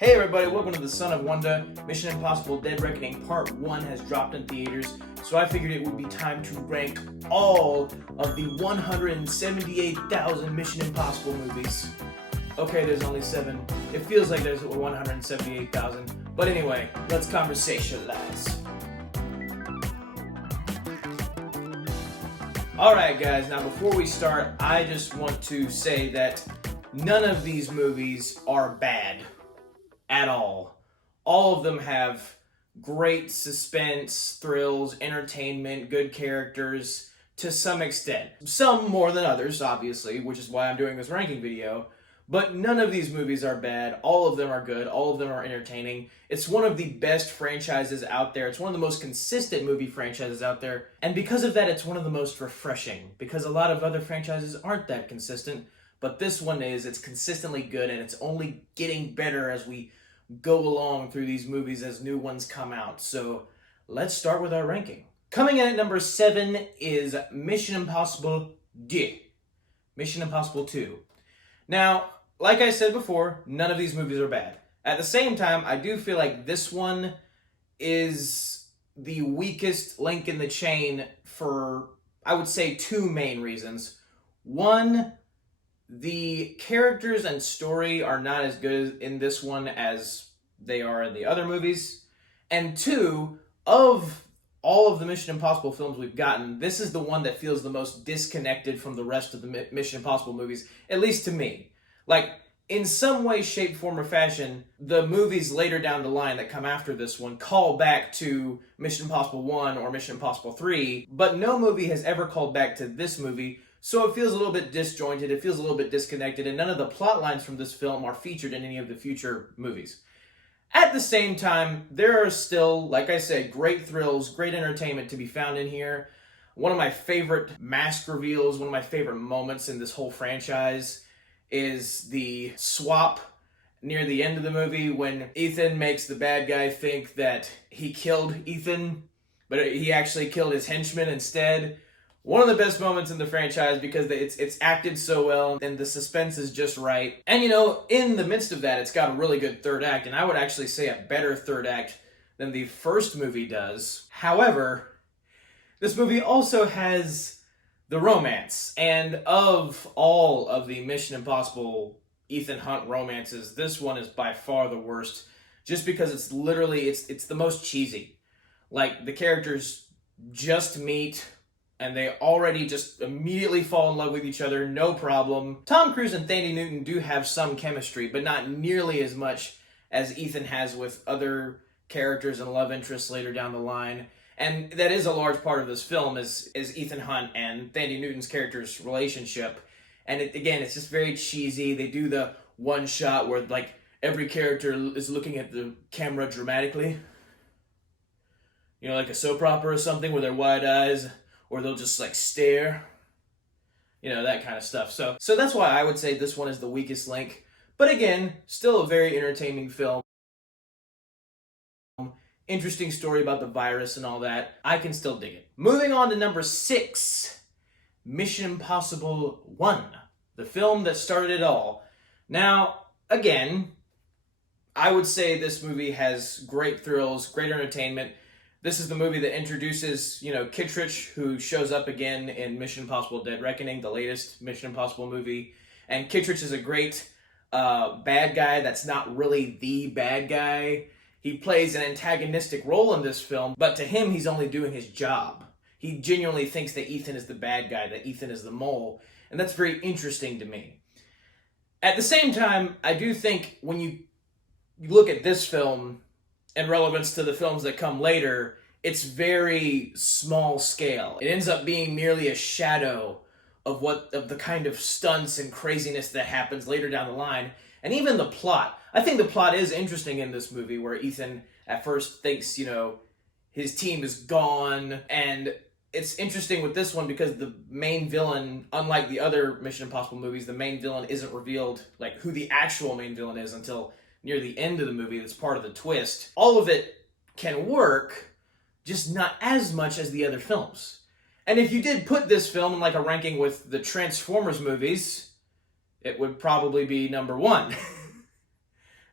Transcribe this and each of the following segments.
Hey everybody, welcome to the Son of Wonder. Mission Impossible Dead Reckoning Part 1 has dropped in theaters, so I figured it would be time to rank all of the 178,000 Mission Impossible movies. Okay, there's only 7. It feels like there's 178,000. But anyway, let's conversationalize. Alright guys, now before we start, I just want to say that none of these movies are bad. At all. All of them have great suspense, thrills, entertainment, good characters to some extent. Some more than others, obviously, which is why I'm doing this ranking video. But none of these movies are bad. All of them are good. All of them are entertaining. It's one of the best franchises out there. It's one of the most consistent movie franchises out there. And because of that, it's one of the most refreshing. Because a lot of other franchises aren't that consistent. But this one is. It's consistently good, and it's only getting better as we go along through these movies as new ones come out. So let's start with our ranking. Coming in at number 7 is Mission Impossible 2. Mission Impossible 2. Now, like I said before, none of these movies are bad. At the same time, I do feel like this one is the weakest link in the chain for, I would say, 2 main reasons. One, the characters and story are not as good in this one as they are in the other movies. And 2, of all of the Mission Impossible films we've gotten, this is the one that feels the most disconnected from the rest of the Mission Impossible movies, at least to me. Like, in some way, shape, form, or fashion, the movies later down the line that come after this one call back to Mission Impossible 1 or Mission Impossible 3, but no movie has ever called back to this movie. So it feels a little bit disjointed, it feels a little bit disconnected, and none of the plot lines from this film are featured in any of the future movies. At the same time, there are still, like I said, great thrills, great entertainment to be found in here. One of my favorite mask reveals, one of my favorite moments in this whole franchise is the swap near the end of the movie when Ethan makes the bad guy think that he killed Ethan, but he actually killed his henchman instead. One of the best moments in the franchise because it's acted so well and the suspense is just right. And you know, in the midst of that, it's got a really good third act, and I would actually say a better third act than the first movie does. However, this movie also has the romance, and of all of the Mission Impossible Ethan Hunt romances, this one is by far the worst, just because it's literally, it's the most cheesy. Like, the characters just meet, and they already just immediately fall in love with each other, no problem. Tom Cruise and Thandie Newton do have some chemistry, but not nearly as much as Ethan has with other characters and love interests later down the line. And that is a large part of this film, is Ethan Hunt and Thandie Newton's character's relationship. And it's just very cheesy. They do the one shot where, like, every character is looking at the camera dramatically. You know, like a soap opera or something, with their wide eyes, or they'll just, like, stare. You know, that kind of stuff. So that's why I would say this one is the weakest link. But again, still a very entertaining film. Interesting story about the virus and all that. I can still dig it. Moving on to number 6. Mission Impossible 1. The film that started it all. Now, again, I would say this movie has great thrills, great entertainment. This is the movie that introduces, you know, Kittredge, who shows up again in Mission Impossible Dead Reckoning, the latest Mission Impossible movie. And Kittredge is a great bad guy that's not really the bad guy. He plays an antagonistic role in this film, but to him, he's only doing his job. He genuinely thinks that Ethan is the bad guy, that Ethan is the mole, and that's very interesting to me. At the same time, I do think when you look at this film in relevance to the films that come later, it's very small scale. It ends up being merely a shadow of the kind of stunts and craziness that happens later down the line. And even the plot. I think the plot is interesting in this movie, where Ethan at first thinks, you know, his team is gone. And it's interesting with this one because the main villain, unlike the other Mission Impossible movies, the main villain isn't revealed, like, who the actual main villain is until near the end of the movie. That's part of the twist. All of it can work, just not as much as the other films. And if you did put this film in, like, a ranking with the Transformers movies, it would probably be number 1.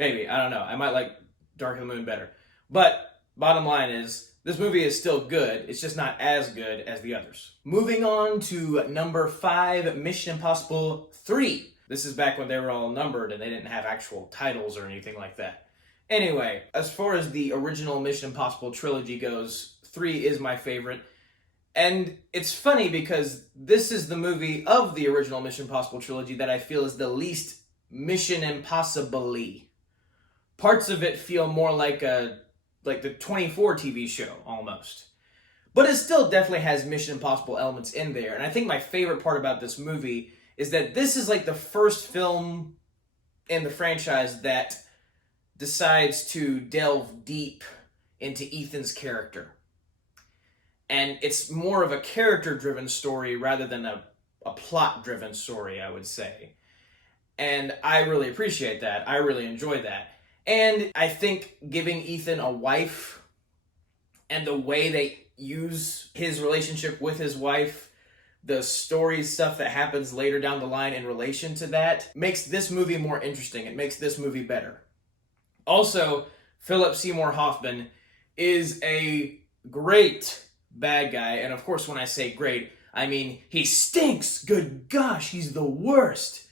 Maybe, I don't know. I might like Dark of the Moon better. But bottom line is, this movie is still good. It's just not as good as the others. Moving on to number 5, Mission Impossible 3. This is back when they were all numbered and they didn't have actual titles or anything like that. Anyway, as far as the original Mission Impossible trilogy goes, 3 is my favorite. And it's funny because this is the movie of the original Mission Impossible trilogy that I feel is the least Mission Impossible-y. Parts of it feel more like the 24 TV show, almost. But it still definitely has Mission Impossible elements in there. And I think my favorite part about this movie is that this is like the first film in the franchise that decides to delve deep into Ethan's character. And it's more of a character-driven story rather than a plot-driven story, I would say. And I really appreciate that. I really enjoy that. And I think giving Ethan a wife and the way they use his relationship with his wife, the story stuff that happens later down the line in relation to that, makes this movie more interesting. It makes this movie better. Also, Philip Seymour Hoffman is a great bad guy. And of course, when I say great, I mean he stinks. Good gosh, he's the worst.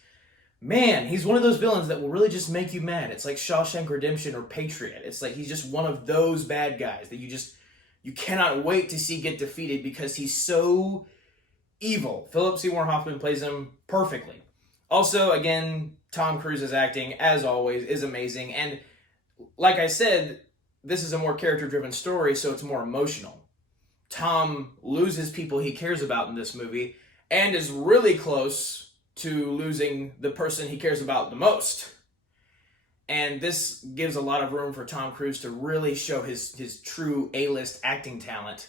Man, he's one of those villains that will really just make you mad. It's like Shawshank Redemption or Patriot. It's like he's just one of those bad guys that you cannot wait to see get defeated because he's so evil. Philip Seymour Hoffman plays him perfectly. Also, again, Tom Cruise's acting, as always, is amazing. And like I said, this is a more character-driven story, so it's more emotional. Tom loses people he cares about in this movie and is really close to losing the person he cares about the most. And this gives a lot of room for Tom Cruise to really show his true A-list acting talent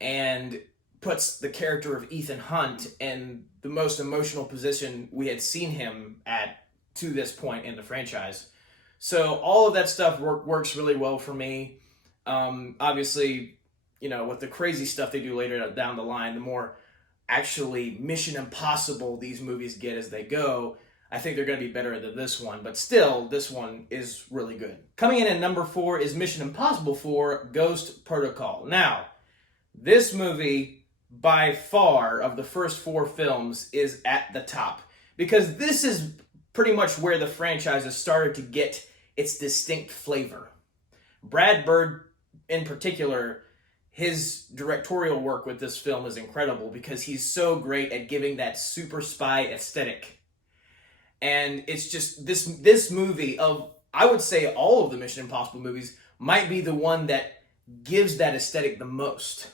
and puts the character of Ethan Hunt in the most emotional position we had seen him at to this point in the franchise. So all of that stuff works really well for me. Obviously, you know, with the crazy stuff they do later down the line, the more actually Mission Impossible these movies get as they go, I think they're going to be better than this one. But still, this one is really good. Coming in at number 4 is Mission Impossible 4 Ghost Protocol. Now, this movie, by far, of the first 4 films, is at the top. Because this is pretty much where the franchise has started to get its distinct flavor. Brad Bird, in particular, his directorial work with this film is incredible because he's so great at giving that super spy aesthetic. And it's just, this movie, of, I would say all of the Mission Impossible movies, might be the one that gives that aesthetic the most.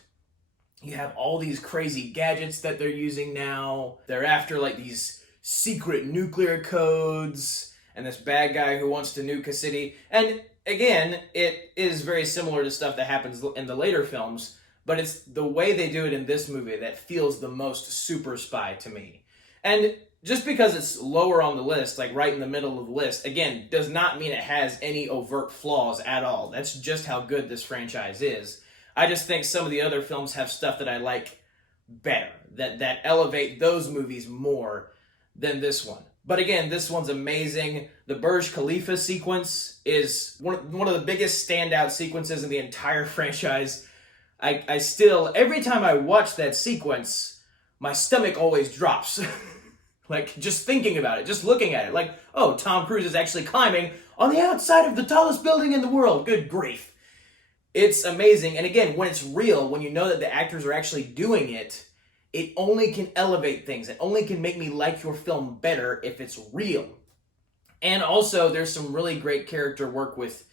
You have all these crazy gadgets that they're using now. They're after like these secret nuclear codes and this bad guy who wants to nuke a city. And again, it is very similar to stuff that happens in the later films, but it's the way they do it in this movie that feels the most super spy to me. And just because it's lower on the list, like right in the middle of the list, again, does not mean it has any overt flaws at all. That's just how good this franchise is. I just think some of the other films have stuff that I like better, that elevate those movies more than this one. But again, this one's amazing. The Burj Khalifa sequence is one of the biggest standout sequences in the entire franchise. I still, every time I watch that sequence, my stomach always drops. Like, just thinking about it, just looking at it. Like, oh, Tom Cruise is actually climbing on the outside of the tallest building in the world. Good grief. It's amazing. And again, when it's real, when you know that the actors are actually doing it, it only can elevate things. It only can make me like your film better if it's real. And also, there's some really great character work with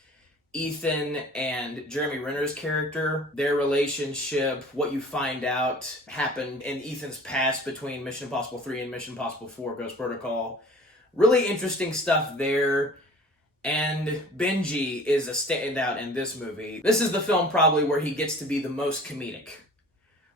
Ethan and Jeremy Renner's character. Their relationship, what you find out happened in Ethan's past between Mission Impossible 3 and Mission Impossible 4 Ghost Protocol. Really interesting stuff there. And Benji is a standout in this movie. This is the film probably where he gets to be the most comedic.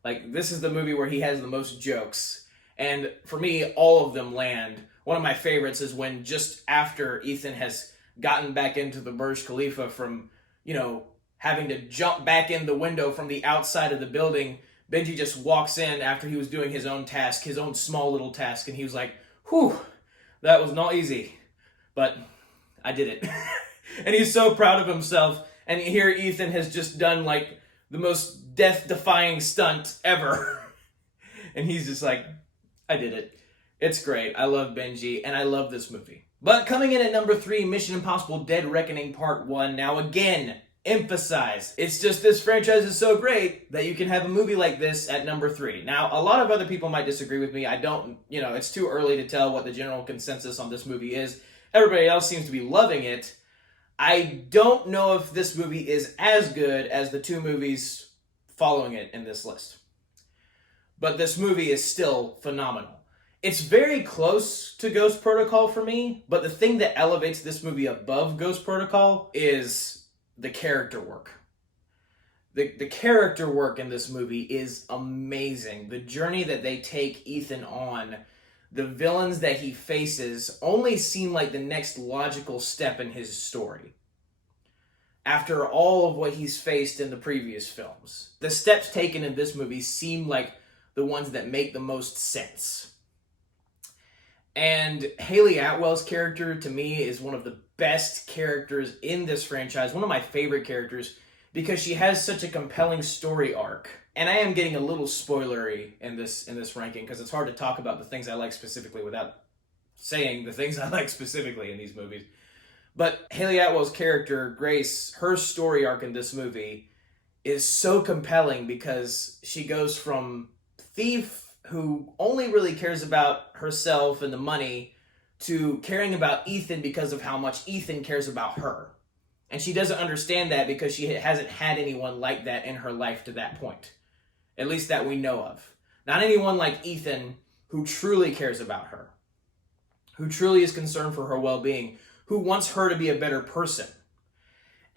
Like, this is the movie where he has the most jokes. And for me, all of them land. One of my favorites is when just after Ethan has gotten back into the Burj Khalifa from, you know, having to jump back in the window from the outside of the building, Benji just walks in after he was doing his own task, his own small little task, and he was like, whew, that was not easy. But I did it. And he's so proud of himself. And here Ethan has just done like the most death-defying stunt ever. And he's just like, I did it. It's great. I love Benji, and I love this movie. But coming in at number 3, Mission Impossible Dead Reckoning Part 1. Now again, emphasize, it's just this franchise is so great that you can have a movie like this at number 3. Now, a lot of other people might disagree with me. I don't, it's too early to tell what the general consensus on this movie is. Everybody else seems to be loving it. I don't know if this movie is as good as the 2 movies following it in this list. But this movie is still phenomenal. It's very close to Ghost Protocol for me, but the thing that elevates this movie above Ghost Protocol is the character work. The character work in this movie is amazing. The journey that they take Ethan on, the villains that he faces, only seem like the next logical step in his story. After all of what he's faced in the previous films, the steps taken in this movie seem like the ones that make the most sense. And Haley Atwell's character, to me, is one of the best characters in this franchise, one of my favorite characters, because she has such a compelling story arc. And I am getting a little spoilery in this ranking, because it's hard to talk about the things I like specifically without saying the things I like specifically in these movies. But Haley Atwell's character, Grace, her story arc in this movie is so compelling because she goes from thief who only really cares about herself and the money to caring about Ethan because of how much Ethan cares about her. And she doesn't understand that because she hasn't had anyone like that in her life to that point. At least that we know of. Not anyone like Ethan who truly cares about her. Who truly is concerned for her well-being. Who wants her to be a better person.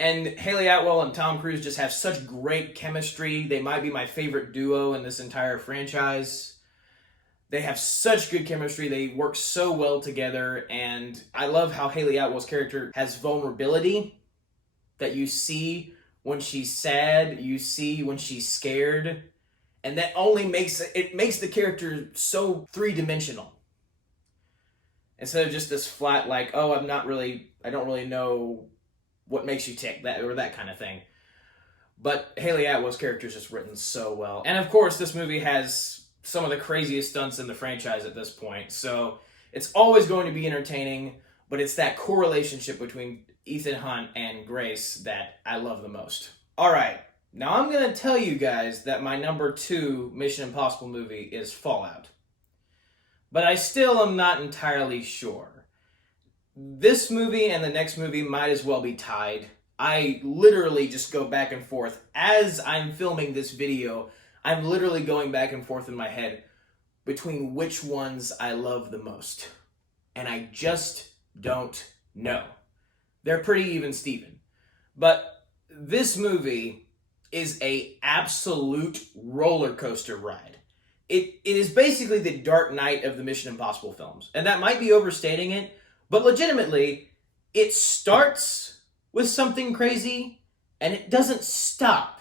And Haley Atwell and Tom Cruise just have such great chemistry. They might be my favorite duo in this entire franchise. They have such good chemistry. They work so well together. And I love how Haley Atwell's character has vulnerability that you see when she's sad, you see when she's scared. And that only makes the character so three-dimensional. Instead of just this flat, like, oh, I don't really know what makes you tick, that kind of thing. But Haley Atwell's character is just written so well. And of course, this movie has some of the craziest stunts in the franchise at this point. So it's always going to be entertaining, but it's that core relationship between Ethan Hunt and Grace that I love the most. All right, now I'm going to tell you guys that my number 2 Mission Impossible movie is Fallout. But I still am not entirely sure. This movie and the next movie might as well be tied. I literally just go back and forth. As I'm filming this video, I'm literally going back and forth in my head between which ones I love the most. And I just don't know. They're pretty even Steven. But this movie is an absolute roller coaster ride. It is basically the Dark Knight of the Mission Impossible films. And that might be overstating it, but legitimately, it starts with something crazy, and it doesn't stop.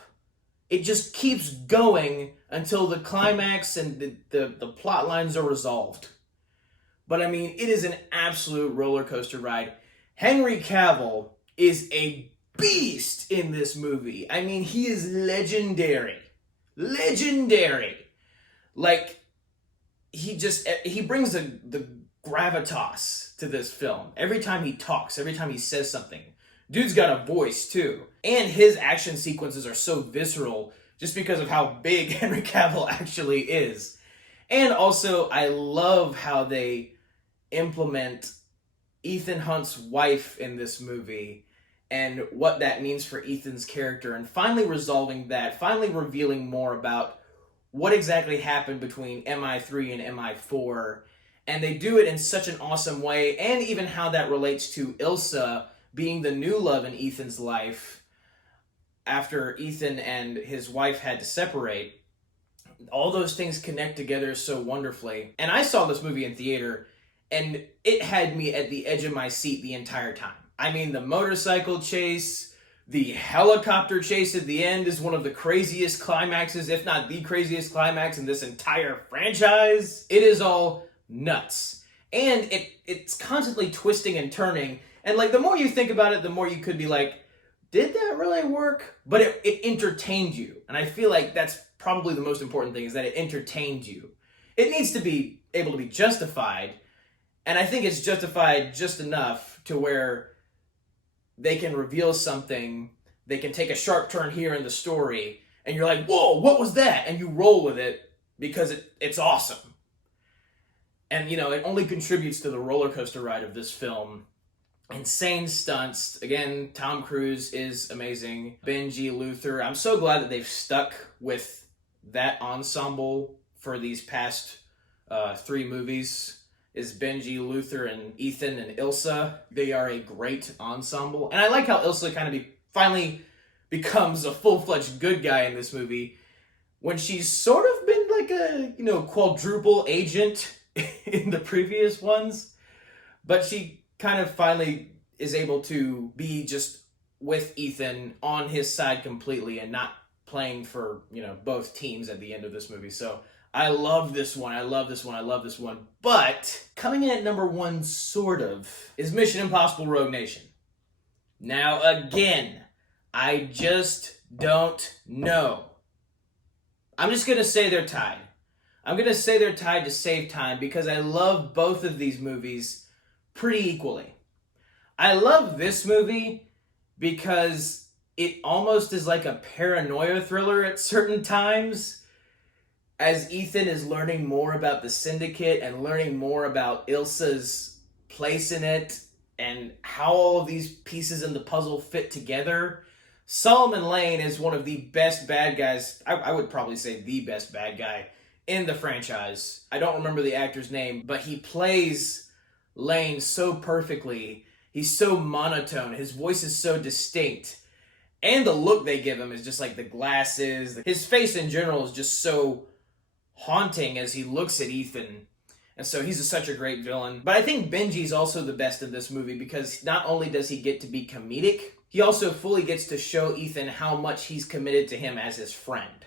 It just keeps going until the climax and the plot lines are resolved. But I mean, it is an absolute roller coaster ride. Henry Cavill is a beast in this movie. I mean, he is legendary. Legendary. Like, he brings the gravitas to this film. Every time he talks, every time he says something. Dude's got a voice, too. And his action sequences are so visceral just because of how big Henry Cavill actually is. And also, I love how they implement Ethan Hunt's wife in this movie and what that means for Ethan's character, and finally resolving that, finally revealing more about what exactly happened between MI3 and MI4. And they do it in such an awesome way, and even how that relates to Ilsa being the new love in Ethan's life after Ethan and his wife had to separate. All those things connect together so wonderfully. And I saw this movie in theater, and it had me at the edge of my seat the entire time. I mean, the motorcycle chase, the helicopter chase at the end is one of the craziest climaxes, if not the craziest climax in this entire franchise. It is all nuts. And it's constantly twisting and turning, And like the more you think about it, the more you could be like, did that really work? But it entertained you. And I feel like that's probably the most important thing, is that it entertained you. It needs to be able to be justified. And I think it's justified just enough to where they can reveal something, they can take a sharp turn here in the story, and you're like, whoa, what was that? And you roll with it because it's awesome. And, you know, it only contributes to the roller coaster ride of this film. Insane stunts. Again, Tom Cruise is amazing. Benji, Luther. I'm so glad that they've stuck with that ensemble for these past 3 movies. Is Benji, Luther, and Ethan and Ilsa. They are a great ensemble. And I like how Ilsa kind of finally becomes a full-fledged good guy in this movie, when she's sort of been like a, you know, quadruple agent in the previous ones. But she kind of finally is able to be just with Ethan on his side completely and not playing for, you know, both teams at the end of this movie. So I love this one. I love this one. I love this one. But coming in at number 1, sort of, is Mission Impossible Rogue Nation. Now, again, I just don't know. I'm just going to say they're tied. I'm going to say they're tied to save time because I love both of these movies pretty equally. I love this movie because it almost is like a paranoia thriller at certain times, as Ethan is learning more about the Syndicate and learning more about Ilsa's place in it and how all of these pieces in the puzzle fit together. Solomon Lane is one of the best bad guys. I would probably say the best bad guy in the franchise. I don't remember the actor's name, but he plays Lane so perfectly. He's so monotone. His voice is so distinct. And the look they give him is just like the glasses. His face in general is just so haunting as he looks at Ethan. And so he's such a great villain. But I think Benji's also the best in this movie because not only does he get to be comedic, he also fully gets to show Ethan how much he's committed to him as his friend.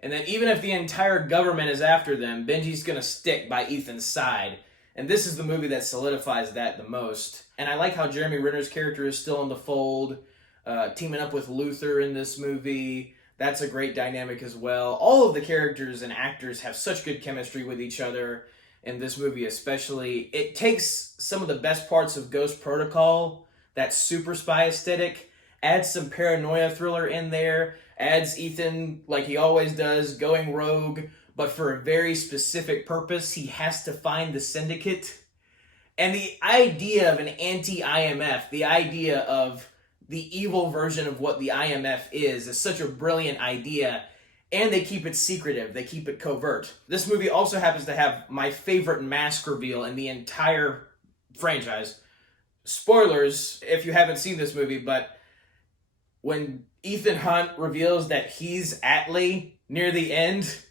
And then even if the entire government is after them, Benji's going to stick by Ethan's side. And this is the movie that solidifies that the most. And I like how Jeremy Renner's character is still in the fold, teaming up with Luther in this movie. That's a great dynamic as well. All of the characters and actors have such good chemistry with each other in this movie especially. It takes some of the best parts of Ghost Protocol, that super spy aesthetic, adds some paranoia thriller in there, adds Ethan, like he always does, going rogue, but for a very specific purpose. He has to find the Syndicate. And the idea of an anti-IMF, the idea of the evil version of what the IMF is such a brilliant idea, and they keep it secretive, they keep it covert. This movie also happens to have my favorite mask reveal in the entire franchise. Spoilers if you haven't seen this movie, but when Ethan Hunt reveals that he's Atlee near the end,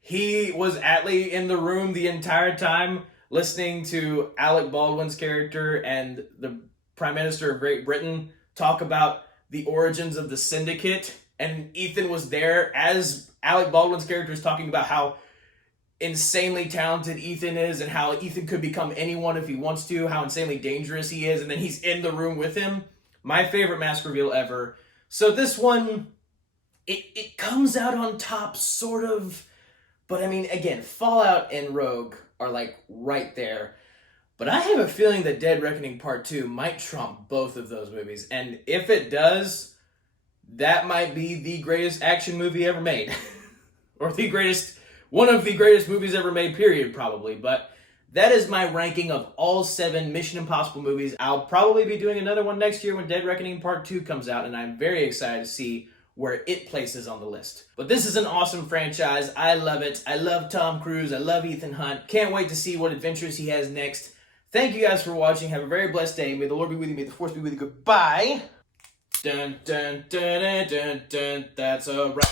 he was Atlee in the room the entire time, listening to Alec Baldwin's character and the Prime Minister of Great Britain talk about the origins of the Syndicate, and Ethan was there as Alec Baldwin's character is talking about how insanely talented Ethan is and how Ethan could become anyone if he wants to, how insanely dangerous he is, and then he's in the room with him. My favorite mask reveal ever. So this one, it comes out on top, sort of, but I mean, again, Fallout and Rogue are like right there. But I have a feeling that Dead Reckoning Part 2 might trump both of those movies. And if it does, that might be the greatest action movie ever made. Or one of the greatest movies ever made, period, probably. But that is my ranking of all 7 Mission Impossible movies. I'll probably be doing another one next year when Dead Reckoning Part 2 comes out, and I'm very excited to see where it places on the list. But this is an awesome franchise. I love it. I love Tom Cruise. I love Ethan Hunt. Can't wait to see what adventures he has next. Thank you guys for watching. Have a very blessed day. May the Lord be with you. May the Force be with you. Goodbye. Dun, dun, dun, dun, dun, dun. That's a wrap.